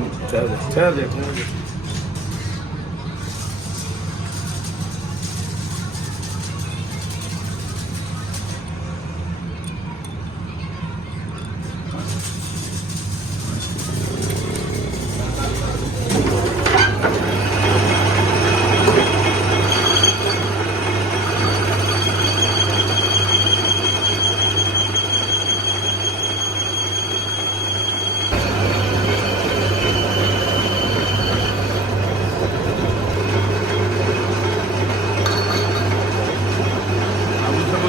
ठहर जा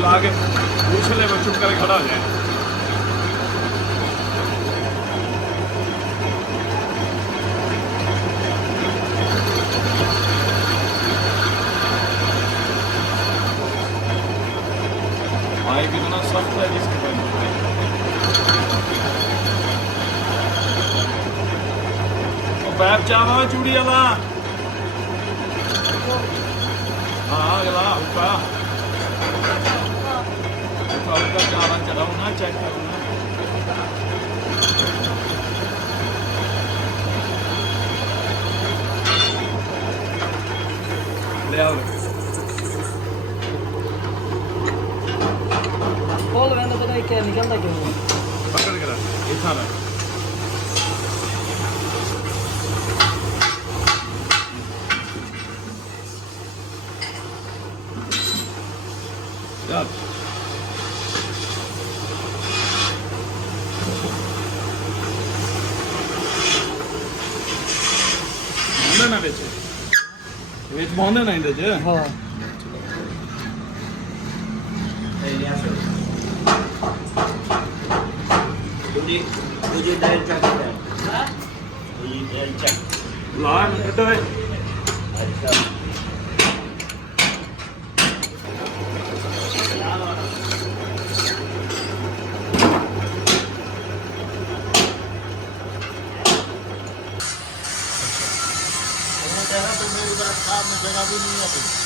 आगे दूसरे में चुप कर खड़ा हो जाए। भाई भी इतना सख्त है जिसके पैप चावा चूड़ी वाला हाँ अगला ऊपर का चारा चढ़ाओ ना चेक करो ना ले आओ खोल वेंदा पता क्या निकलता क्यों है पकड़ के रख इतना रख चल ना बेच बंद ना इंदे जे हां तुझे डायल चेक है हां तुझे डायल चेक ला तो है अच्छा जगह तो मेरे पास काम में जगह भी नहीं है।